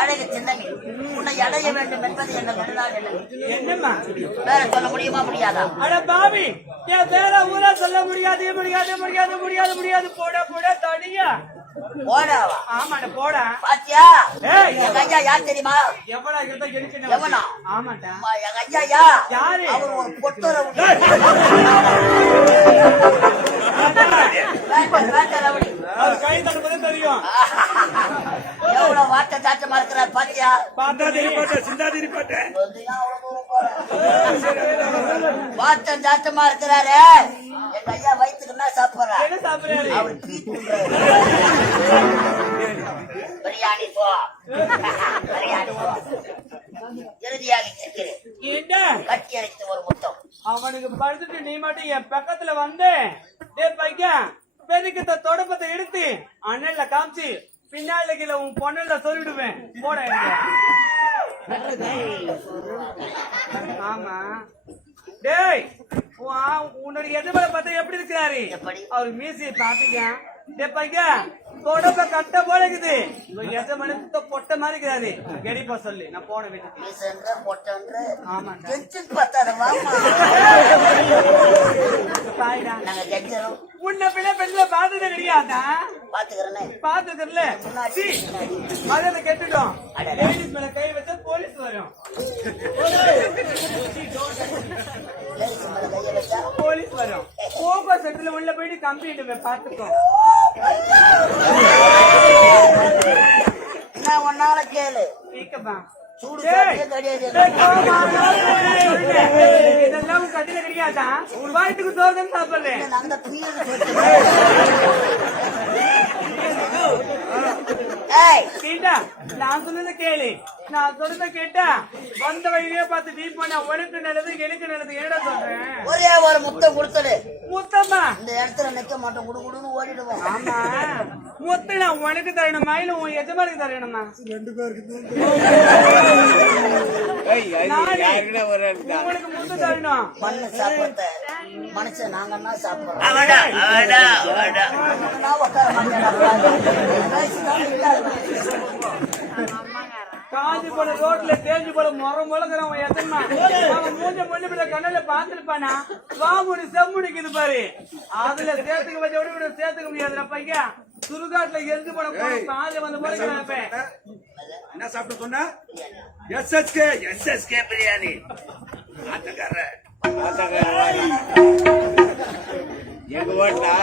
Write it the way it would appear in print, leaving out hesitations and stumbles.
அழகு சின்னமி உன்னை அடைய வேண்டும் என்பது என்ன மனதால் என்னம்மா வேற சொல்ல முடியுமா முடியாதா? அட பாவி வேற ஊரா சொல்ல முடியாது முடியாது முடியாது முடியாது முடியாது போட போட தனியா போடாவா? ஆமாடா போடா. பாத்தியா ஏய் எங்க ஐயா யார் தெரியுமா? எவனா கிட்ட எடுக்கணும் எவனா? ஆமாடா எங்க ஐயா யாரு? அவர் ஒரு பொட்டர அவர் கை தட்டுறது தெரியும். எவ்வளவு வாட்ட சாட்டமா இருக்கிறார் பாத்தியா? வாட்டம் சாட்டமா இருக்கிறாரு. எங்க ஐயா வயிற்றுக்கு என்ன சாப்பிடுறாரு? என்ன சாப்பிடுறாரு? அவர் பிரியாணி போ பிரியாணி போ. இறுதியாக கேட்கிறேன், என்ன கட்டி அணைத்து ஒரு முத்தம். அவனுக்கு படுத்துட்டு நீ மட்டும் என் பக்கத்துல வந்து பையன் பெருக்கத்தை தொடப்பத்தை எடுத்து அண்ணல்ல காமிச்சு பின்னால கீழே உன் பொண்ணல்ல சொல்லிடுவேன் போட. ஆமா டேய் உன்னுடைய எதிர்மலை பார்த்தா எப்படி இருக்கிறாரு? அவர் மீசி பாத்துக்க பையன் தொடப்ப கட்ட போல இருக்குது. எஜமானி பொட்ட மாதிரி இருக்கிறாரு. கெடிப்பா சொல்லு நான் போன வீட்டுக்கு. உன்ன பிள்ளை பெண்ல பாத்துட்டு கிடையாதா? பாத்துக்கிறல மகனை கெட்டுட்டோம். லேடிஸ் மேல கை வச்சா போலீஸ் வரும். போலீஸ் வரும். போகோ செட்டுல உள்ள போயிட்டு கம்ப்ளைண்ட் பாத்துக்கோ. ஒன்னால கேளு இதெல்லாம் கட்டில கிடையாதா? வாய்ட்டுக்கு சோதனை சாப்பிடுறேன். நான் சொன்னதை கேளு. நான் சொன்னதை கேட்டா வந்த வழியே பார்த்து வீட் பண்ண உனக்கு நல்லது எனக்கு நல்லது. என்னடா சொல்றேன்? ஒரே ஒரு முத்தம் கொடுத்துடு. முத்தம்மா இந்த இடத்துல நிக்க மாட்டோம், குடுகுடுன்னு ஓடிடுவோம். ஆமா முத்த நான் உனக்கு தரணுமா இல்ல உன் எஜமானுக்கு தரணுமா? 2 பேருக்கு உங்களுக்கு முத்த தரணும். மண்ணு சாப்பிட மனுஷன் நாங்கன்னா சாப்பிடுறோம். காஞ்சி போல ரோட்ல தேஞ்சு போல முறம் முழங்குறவன் எத்தனை அவன் மூஞ்ச மொழி பிள்ளை கண்ணில பாத்துருப்பானா? வாமுடி செம்முடிக்குது பாரு. அதுல சேர்த்துக்க வச்ச விட சேர்த்துக்க முடியாதுல பையன். சுடுகாட்டுல எரிஞ்சு போன பாதி வந்து போல. என்ன சாப்பிட்டு சொன்ன? எஸ்எஸ்கே பிரியாணி. எங்க ஓட்டா